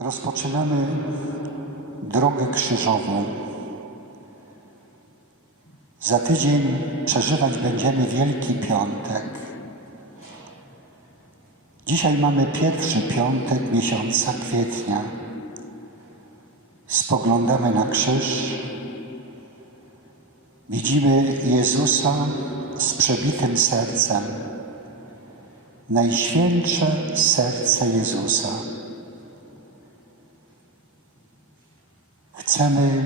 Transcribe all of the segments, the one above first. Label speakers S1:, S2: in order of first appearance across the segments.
S1: Rozpoczynamy drogę krzyżową. Za tydzień przeżywać będziemy Wielki Piątek. Dzisiaj mamy pierwszy piątek miesiąca kwietnia. Spoglądamy na krzyż. Widzimy Jezusa z przebitym sercem. Najświętsze serce Jezusa. Chcemy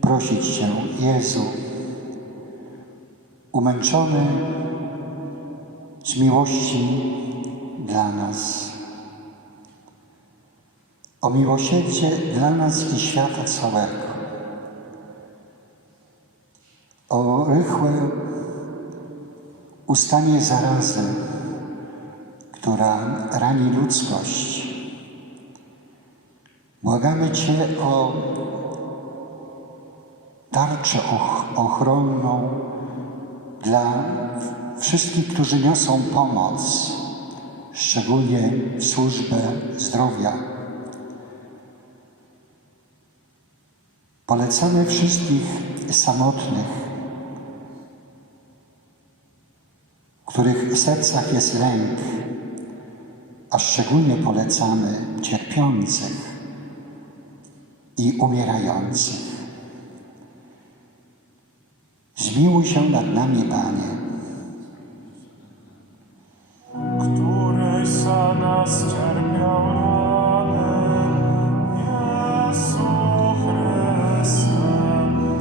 S1: prosić Cię, Jezu, umęczony z miłości dla nas, o miłosierdzie dla nas i świata całego, o rychłe ustanie zarazy, która rani ludzkość. Błagamy Cię o tarczę och- ochronną dla wszystkich, którzy niosą pomoc, szczególnie służbę zdrowia. Polecamy wszystkich samotnych, w których sercach jest lęk, a szczególnie polecamy cierpiących i umierających. Zmiłuj się nad nami, Panie.
S2: któryś za nas cierpiał ranę. Jezu Chryste,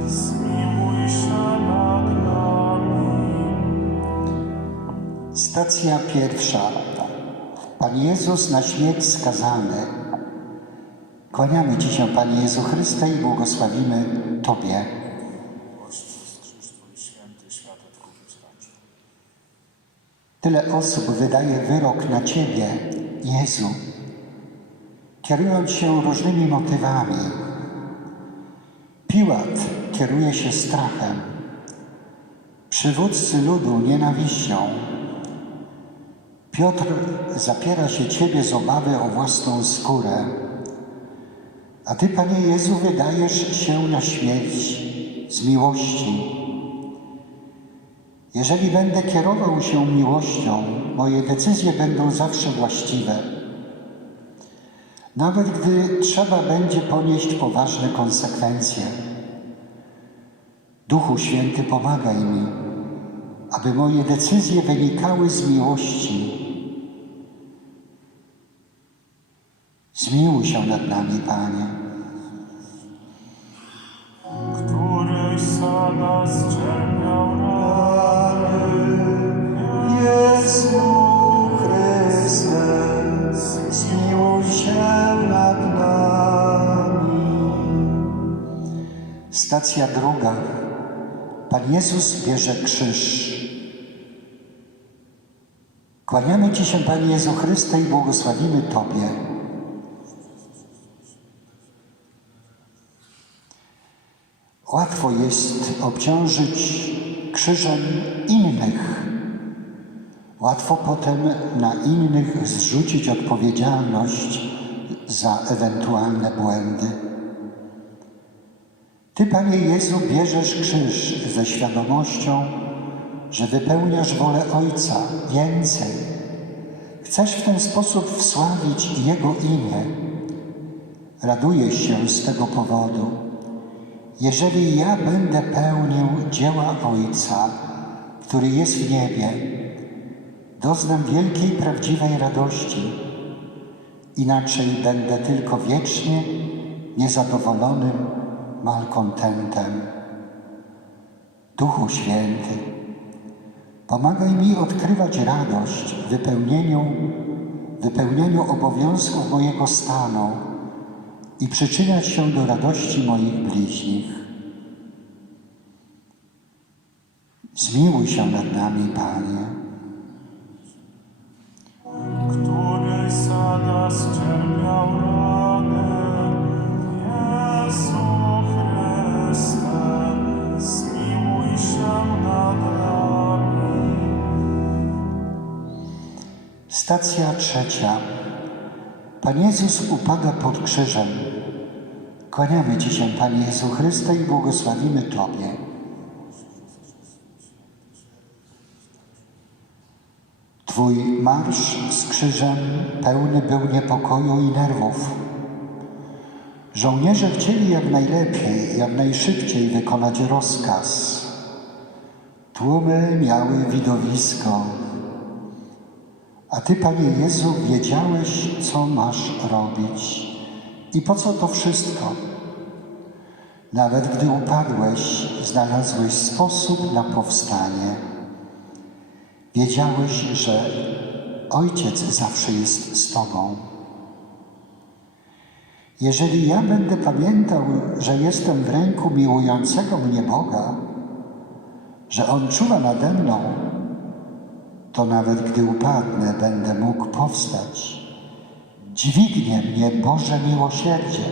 S2: zmiłuj się nad nami.
S1: Stacja pierwsza. Pan Jezus na śmierć skazany. Kłaniamy Ci się, Panie Jezu Chryste, i błogosławimy Tobie. Tyle osób wydaje wyrok na Ciebie, Jezu, kierując się różnymi motywami. Piłat kieruje się strachem, przywódcy ludu nienawiścią. Piotr zapiera się Ciebie z obawy o własną skórę, a Ty, Panie Jezu, wydajesz się na śmierć z miłości. Jeżeli będę kierował się miłością, moje decyzje będą zawsze właściwe. Nawet gdy trzeba będzie ponieść poważne konsekwencje. Duchu Święty, pomagaj mi, aby moje decyzje wynikały z miłości. Zmiłuj się nad nami, Panie.
S2: Któryś za nas cierpiał rany.
S1: Jezu Chryste, zmiłuj się nad nami. Stacja druga. Pan Jezus bierze krzyż. Kłaniamy Ci się, Panie Jezu Chryste, i błogosławimy Tobie. Łatwo jest obciążyć krzyżem innych. Łatwo potem na innych zrzucić odpowiedzialność za ewentualne błędy. Ty, Panie Jezu, bierzesz krzyż ze świadomością, że wypełniasz wolę Ojca więcej. Chcesz w ten sposób wsławić Jego imię. Radujesz się z tego powodu. Jeżeli ja będę pełnił dzieła Ojca, który jest w niebie, doznam wielkiej, prawdziwej radości. Inaczej będę tylko wiecznie niezadowolonym malkontentem. Duchu Święty, pomagaj mi odkrywać radość w wypełnieniu, wypełnieniu obowiązków mojego stanu i przyczyniać się do radości moich bliźnich. Zmiłuj się nad nami, Panie.
S2: Któryś za nas cierpiał rany. Jezu Chryste, zmiłuj się nad nami.
S1: Stacja trzecia. Pan Jezus upada pod krzyżem. Kłaniamy Ci się, Panie Jezu Chryste, i błogosławimy Tobie. Twój marsz z krzyżem pełny był niepokoju i nerwów. Żołnierze chcieli jak najlepiej, jak najszybciej wykonać rozkaz. Tłumy miały widowisko, a Ty, Panie Jezu, wiedziałeś, co masz robić i po co to wszystko. Nawet gdy upadłeś, znalazłeś sposób na powstanie. Wiedziałeś, że Ojciec zawsze jest z Tobą. Jeżeli ja będę pamiętał, że jestem w ręku miłującego mnie Boga, że On czuwa nade mną, to nawet gdy upadnę, będę mógł powstać. Dźwignie mnie Boże miłosierdzie.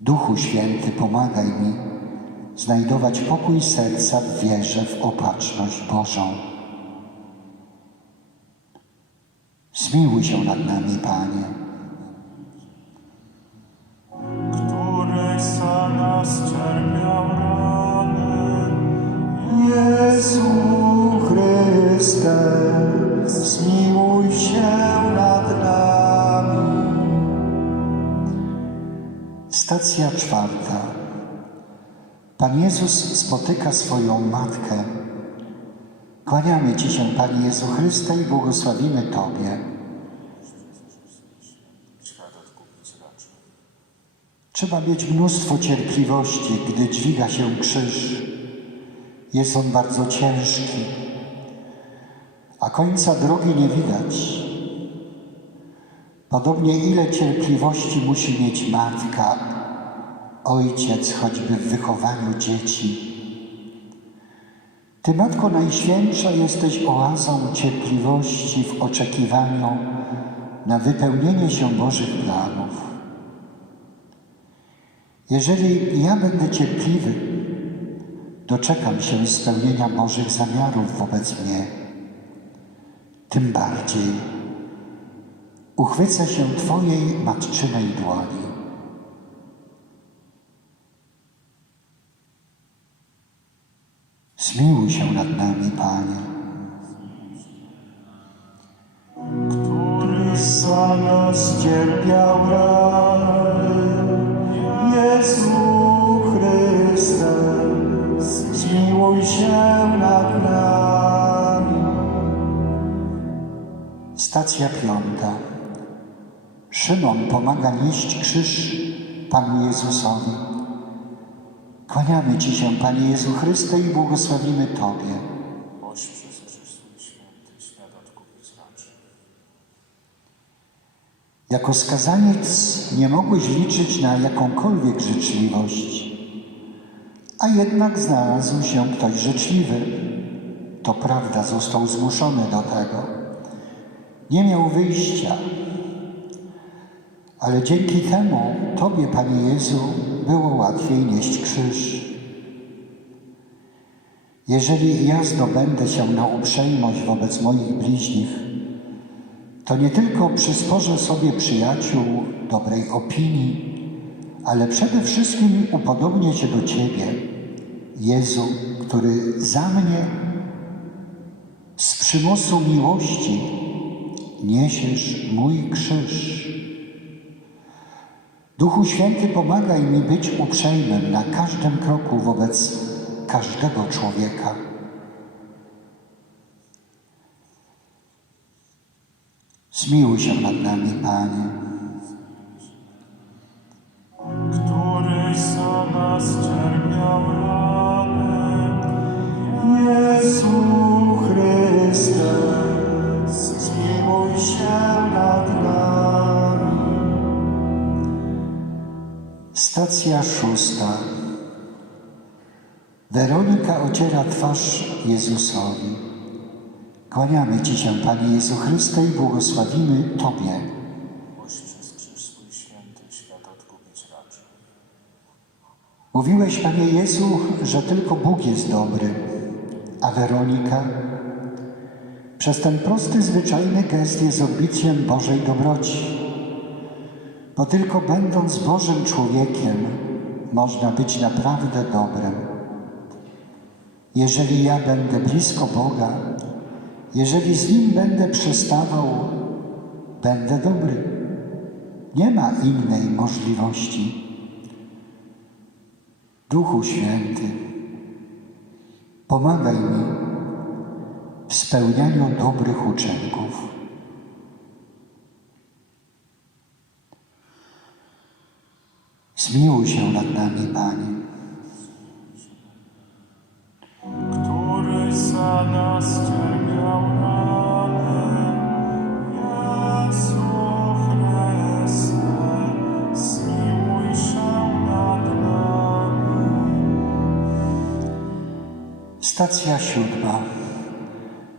S1: Duchu Święty, pomagaj mi znajdować pokój serca w wierze w opatrzność Bożą. Zmiłuj się nad nami, Panie. Pan Jezus spotyka swoją matkę. Kłaniamy Ci się, Panie Jezu Chryste, i błogosławimy Tobie. Trzeba mieć mnóstwo cierpliwości, gdy dźwiga się krzyż. Jest on bardzo ciężki, a końca drogi nie widać. Podobnie ile cierpliwości musi mieć matka, ojciec, choćby w wychowaniu dzieci. Ty, Matko Najświętsza, jesteś oazą cierpliwości w oczekiwaniu na wypełnienie się Bożych planów. Jeżeli ja będę cierpliwy, doczekam się spełnienia Bożych zamiarów wobec mnie. Tym bardziej uchwycę się Twojej matczynej dłoni. Zmiłuj się nad nami, Panie.
S2: Który
S1: za nas cierpiał rany. Jezu Chryste, zmiłuj się nad nami. Stacja piąta. Szymon pomaga nieść krzyż Panu Jezusowi. Kłaniamy Ci się, Panie Jezu Chryste, i błogosławimy Tobie.
S2: Raczy.
S1: Jako skazaniec nie mogłeś liczyć na jakąkolwiek życzliwość, a jednak znalazł się ktoś życzliwy. To prawda, został zmuszony do tego. Nie miał wyjścia, ale dzięki temu Tobie, Panie Jezu, było łatwiej nieść krzyż. Jeżeli ja zdobędę się na uprzejmość wobec moich bliźnich, to nie tylko przysporzę sobie przyjaciół dobrej opinii, ale przede wszystkim upodobnię się do Ciebie, Jezu, który za mnie z przymusu miłości niesiesz mój krzyż. Duchu Święty, pomagaj mi być uprzejmym na każdym kroku wobec każdego człowieka. Zmiłuj się nad nami, Panie.
S2: Który za nas cierpiał rany.
S1: Jezu Chryste, Stacja szósta. Weronika ociera twarz Jezusowi. Kłaniamy Ci się, Panie Jezu Chryste, i błogosławimy Tobie. Mówiłeś, Panie Jezu, że tylko Bóg jest dobry, a Weronika Przez ten prosty, zwyczajny gest jest orbicjem Bożej dobroci. Bo tylko będąc Bożym człowiekiem, można być naprawdę dobrem. Jeżeli ja będę blisko Boga, jeżeli z Nim będę przystawał, będę dobry. Nie ma innej możliwości. Duchu Święty, pomagaj mi w spełnianiu dobrych uczynków. Zmiłuj się nad nami, Panie.
S2: Któryś za nas cierpiał rany, Jezu Chryste, zmiłuj się nad nami.
S1: Stacja siódma.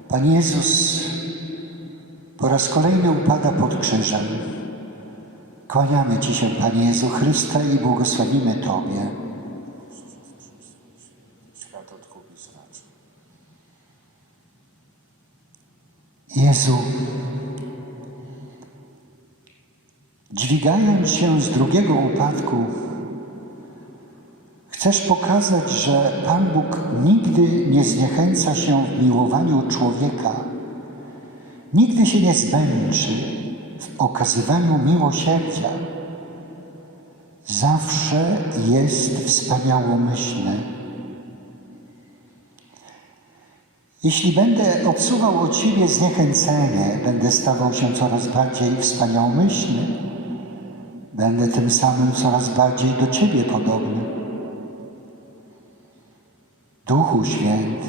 S1: Pan Jezus po raz kolejny upada pod krzyżem. Kłaniamy Ci się, Panie Jezu Chryste, i błogosławimy Tobie. Jezu, dźwigając się z drugiego upadku, chcesz pokazać, że Pan Bóg nigdy nie zniechęca się w miłowaniu człowieka, nigdy się nie zmęczy w okazywaniu miłosierdzia. Zawsze jest wspaniałomyślny. Jeśli będę odsuwał od siebie zniechęcenie, będę stawał się coraz bardziej wspaniałomyślny, będę tym samym coraz bardziej do Ciebie podobny. Duchu Święty,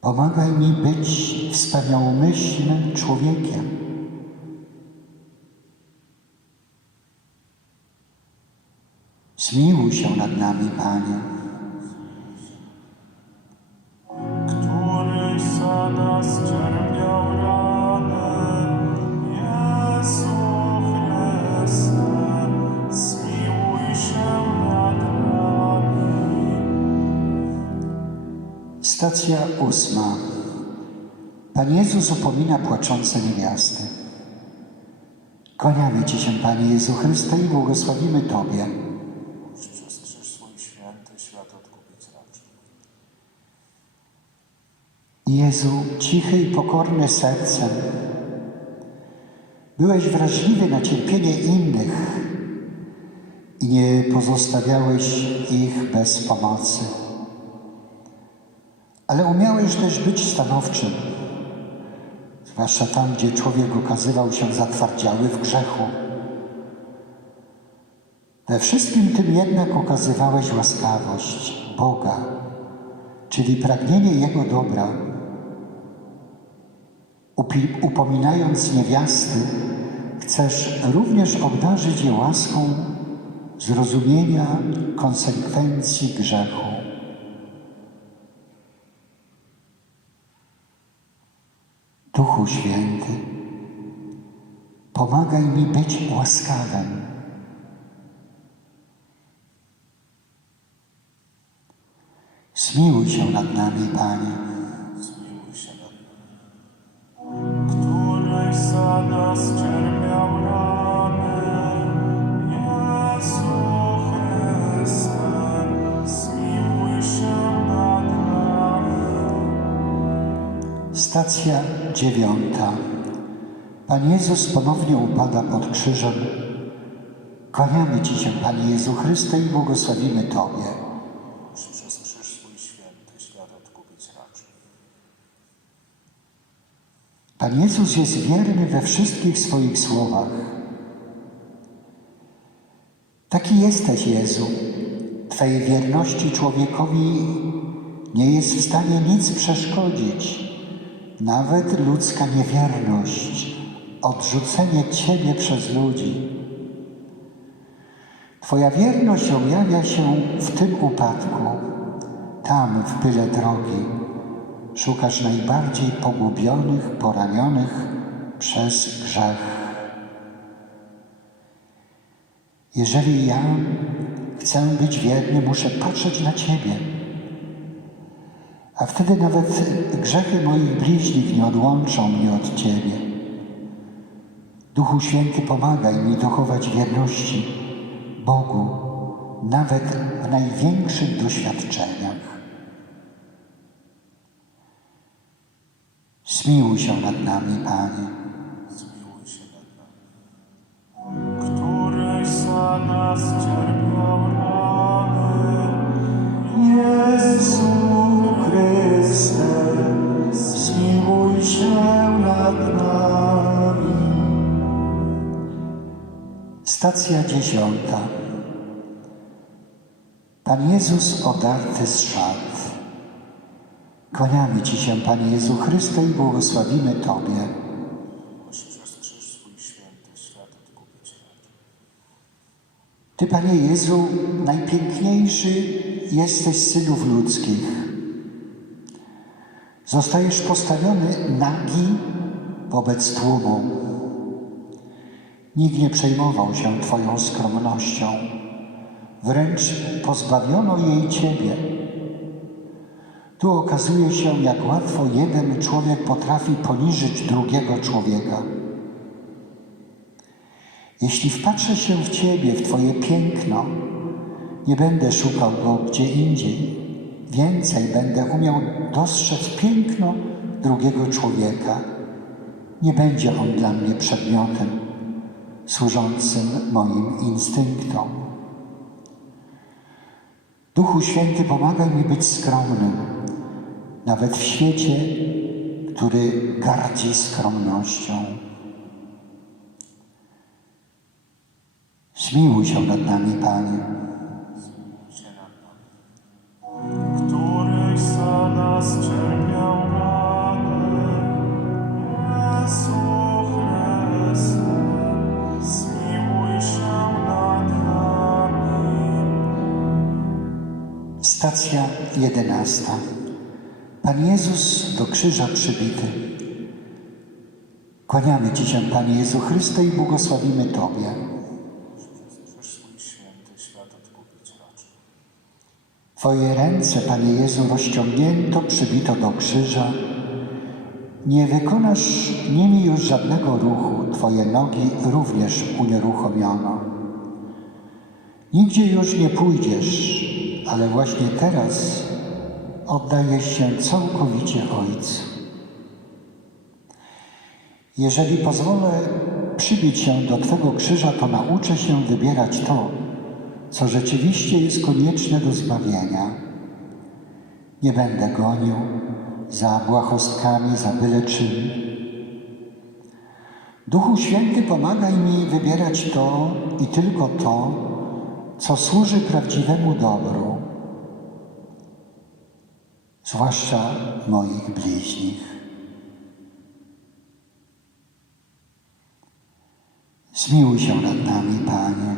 S1: pomagaj mi być wspaniałomyślnym człowiekiem. Zmiłuj się nad nami, Panie.
S2: Któryś za nas cierpiał rany, Jezu Chryste, zmiłuj się nad nami.
S1: Stacja ósma. Pan Jezus upomina płaczące niewiasty. Kłaniamy Ci się, Panie Jezu Chryste, i błogosławimy Tobie.
S2: Przez krzyż swój święty świat odkupić raczył.
S1: Jezu, cichy i pokorny sercem, byłeś wrażliwy na cierpienie innych i nie pozostawiałeś ich bez pomocy. Ale umiałeś też być stanowczym, zwłaszcza tam, gdzie człowiek okazywał się zatwardziały w grzechu. We wszystkim tym jednak okazywałeś łaskawość Boga, czyli pragnienie Jego dobra. Upominając niewiasty, chcesz również obdarzyć je łaską zrozumienia konsekwencji grzechu. Duchu Święty, pomagaj mi być łaskawym. Zmiłuj się nad nami, Panie. Stacja dziewiąta. Pan Jezus ponownie upada pod krzyżem. Kłaniamy Ci się, Panie Jezu Chryste, i błogosławimy Tobie.
S2: Przez krzyż swój święty świat odkupić.
S1: Pan Jezus jest wierny we wszystkich swoich słowach. Taki jesteś, Jezu. Twojej wierności człowiekowi nie jest w stanie nic przeszkodzić. Nawet ludzka niewierność, odrzucenie Ciebie przez ludzi. Twoja wierność objawia się w tym upadku, tam w pyle drogi. Szukasz najbardziej pogubionych, poranionych przez grzech. Jeżeli ja chcę być wierny, muszę patrzeć na Ciebie. A wtedy nawet grzechy moich bliźnich nie odłączą mnie od Ciebie. Duchu Święty, pomagaj mi dochować wierności Bogu, nawet w największych doświadczeniach. Zmiłuj się nad nami, Panie.
S2: Zmiłuj się nad nami.
S3: za nas
S1: Stacja dziesiąta. Pan Jezus odarty z szat. Kłaniamy Ci się, Panie Jezu Chryste, i błogosławimy Tobie. Ty, Panie Jezu, najpiękniejszy jesteś z synów ludzkich. Zostajesz postawiony nagi wobec tłumu. Nikt nie przejmował się Twoją skromnością, wręcz pozbawiono jej Ciebie. Tu okazuje się, jak łatwo jeden człowiek potrafi poniżyć drugiego człowieka. Jeśli wpatrzę się w Ciebie, w Twoje piękno, nie będę szukał go gdzie indziej. Więcej będę umiał dostrzec piękno drugiego człowieka. Nie będzie on dla mnie przedmiotem służącym moim instynktom. Duchu Święty, pomagaj mi być skromnym, nawet w świecie, który gardzi skromnością. Zmiłuj się nad nami, Panie. Jedenasta. Pan Jezus do krzyża przybity. Kłaniamy Ci się, Panie Jezu Chryste, i błogosławimy Tobie. Twoje ręce, Panie Jezu, rozciągnięto, przybito do krzyża. Nie wykonasz nimi już żadnego ruchu, Twoje nogi również unieruchomiono. Nigdzie już nie pójdziesz, ale właśnie teraz oddajesz się całkowicie Ojcu. Jeżeli pozwolę przybić się do Twego krzyża, to nauczę się wybierać to, co rzeczywiście jest konieczne do zbawienia. Nie będę gonił za błahostkami, za byle czym. Duchu Święty, pomagaj mi wybierać to i tylko to, co służy prawdziwemu dobru, zwłaszcza moich bliźnich. Zmiłuj się nad nami, Panie.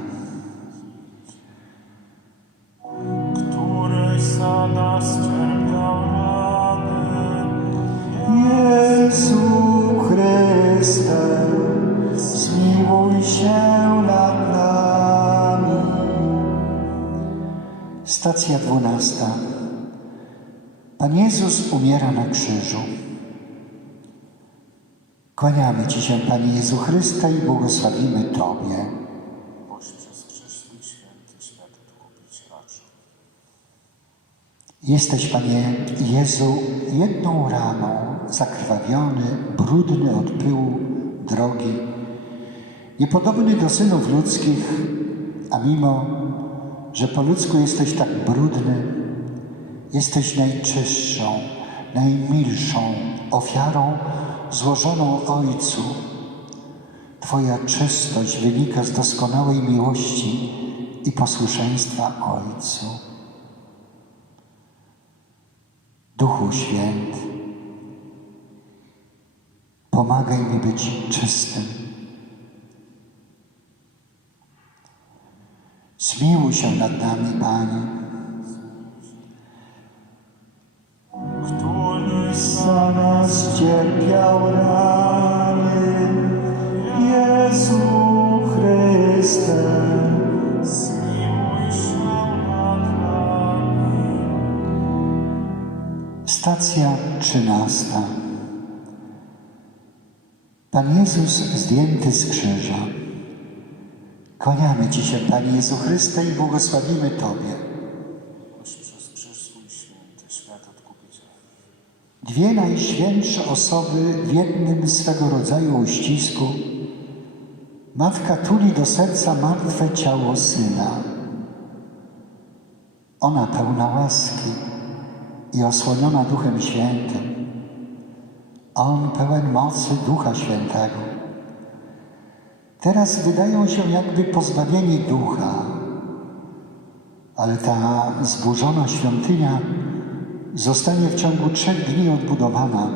S3: któryś za nas cierpiał rany. Jezu Chryste, zmiłuj się nad nami.
S1: Stacja dwunasta. Pan Jezus umiera na krzyżu. Kłaniamy Ci się, Panie Jezu Chryste, i błogosławimy Tobie.
S2: Boś przez krzyż swój święty świat odkupić raczył.
S1: Jesteś, Panie Jezu, jedną raną, zakrwawiony, brudny od pyłu drogi, niepodobny do synów ludzkich, a mimo, że po ludzku jesteś tak brudny, jesteś najczystszą, najmilszą ofiarą złożoną Ojcu. Twoja czystość wynika z doskonałej miłości i posłuszeństwa Ojcu. Duchu Święty, pomagaj mi być czystym. Zmiłuj się nad nami, Panie.
S3: Któryś za nas cierpiał rany. Jezu Chryste, zmiłuj się nad nami.
S1: Stacja trzynasta. Pan Jezus zdjęty z krzyża. Kłaniamy Ci się, Panie Jezu Chryste, i błogosławimy Tobie.
S2: Boś przez krzyż swój święty świat odkupiciel.
S1: Dwie najświętsze osoby w jednym swego rodzaju uścisku. Matka tuli do serca martwe ciało syna. Ona pełna łaski i osłoniona Duchem Świętym. On pełen mocy Ducha Świętego. Teraz wydają się jakby pozbawieni ducha, ale ta zburzona świątynia zostanie w ciągu trzech dni odbudowana.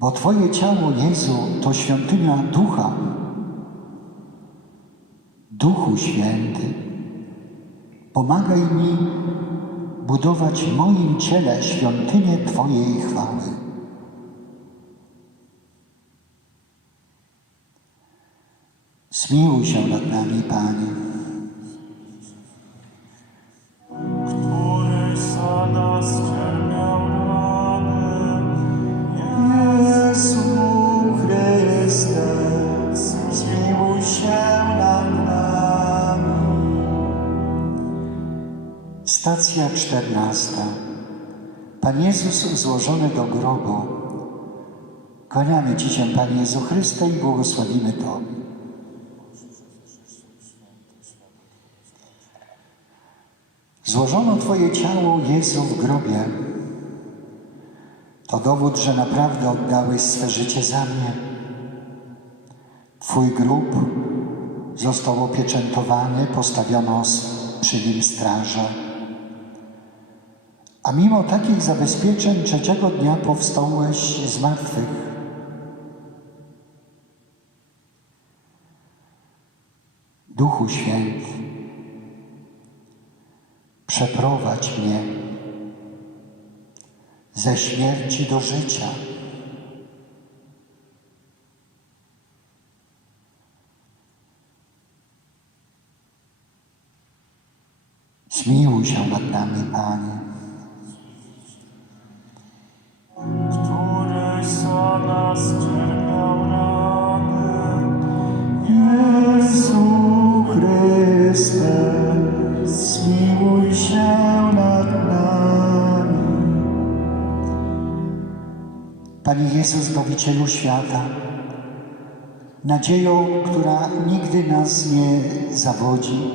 S1: Bo Twoje ciało, Jezu, to świątynia ducha. Duchu Święty, pomagaj mi budować w moim ciele świątynię Twojej chwały. Zmiłuj się nad nami, Panie. Stacja czternasta. Pan Jezus złożony do grobu. Kłaniamy Ci się, Panie Jezu Chryste, i błogosławimy Tobie. Złożono Twoje ciało, Jezu, w grobie. To dowód, że naprawdę oddałeś swe życie za mnie. Twój grób został opieczętowany, postawiono przy nim straże. A mimo takich zabezpieczeń trzeciego dnia powstałeś z martwych. Duchu Święty, przeprowadź mnie ze śmierci do życia. Zmiłuj się nad nami, Panie.
S3: Jezu,
S1: Zbawicielu świata, nadzieją, która nigdy nas nie zawodzi,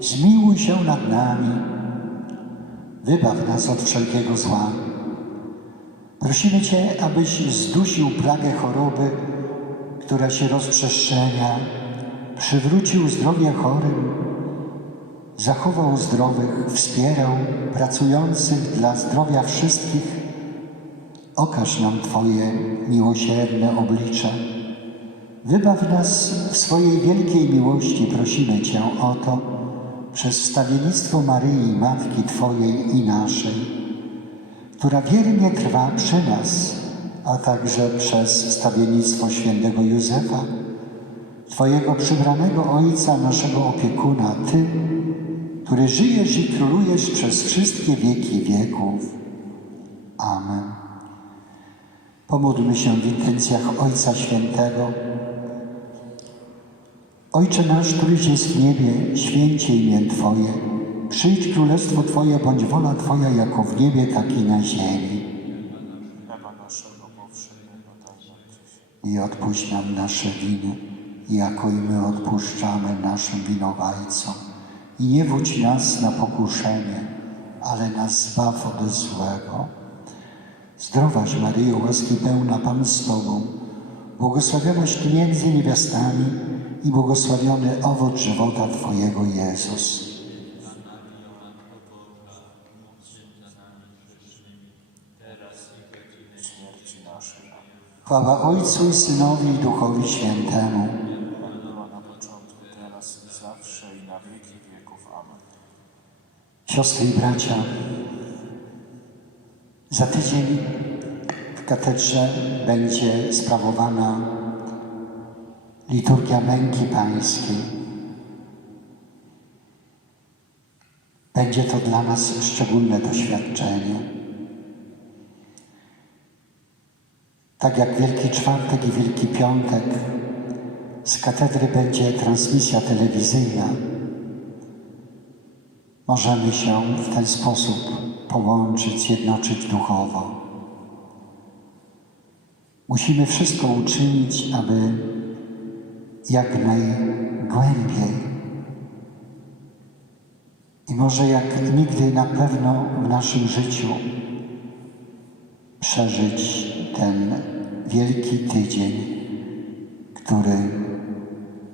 S1: zmiłuj się nad nami, wybaw nas od wszelkiego zła. Prosimy Cię, abyś zdusił plagę choroby, która się rozprzestrzenia, przywrócił zdrowie chorym, zachował zdrowych, wspierał pracujących dla zdrowia wszystkich, Okaż nam Twoje miłosierne oblicze. Wybaw nas w swojej wielkiej miłości, prosimy Cię o to, przez wstawiennictwo Maryi, Matki Twojej i naszej, która wiernie trwa przy nas, a także przez wstawiennictwo świętego Józefa, Twojego przybranego Ojca, naszego opiekuna, Ty, który żyjesz i królujesz przez wszystkie wieki wieków. Amen. Pomódlmy się w intencjach Ojca Świętego. Ojcze nasz, któryś jest w niebie, święcie imię Twoje. Przyjdź królestwo Twoje, bądź wola Twoja jako w niebie, tak i na ziemi. I odpuść nam nasze winy, jako i my odpuszczamy naszym winowajcom. I nie wódź nas na pokuszenie, ale nas zbaw od złego. Zdrowaś Maryjo, łaski pełna Pan z Tobą, błogosławionaś Ty między niewiastami i błogosławiony owoc żywota Twojego Jezus. Chwała Ojcu i Synowi i Duchowi Świętemu.
S2: Na początku, teraz i zawsze i na wieki wieków. Amen.
S1: Siostry i bracia, za tydzień w katedrze będzie sprawowana liturgia męki pańskiej. Będzie to dla nas szczególne doświadczenie. Tak jak Wielki Czwartek i Wielki Piątek, z katedry będzie transmisja telewizyjna. Możemy się w ten sposób połączyć, zjednoczyć duchowo. Musimy wszystko uczynić, aby jak najgłębiej i może jak nigdy na pewno w naszym życiu przeżyć ten wielki tydzień, który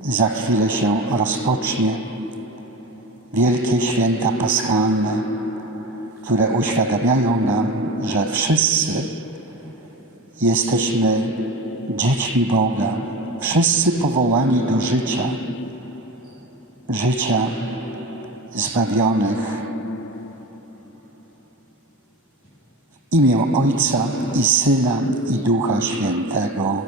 S1: za chwilę się rozpocznie. Wielkie święta paschalne, które uświadamiają nam, że wszyscy jesteśmy dziećmi Boga, wszyscy powołani do życia, życia zbawionych w imię Ojca i Syna i Ducha Świętego.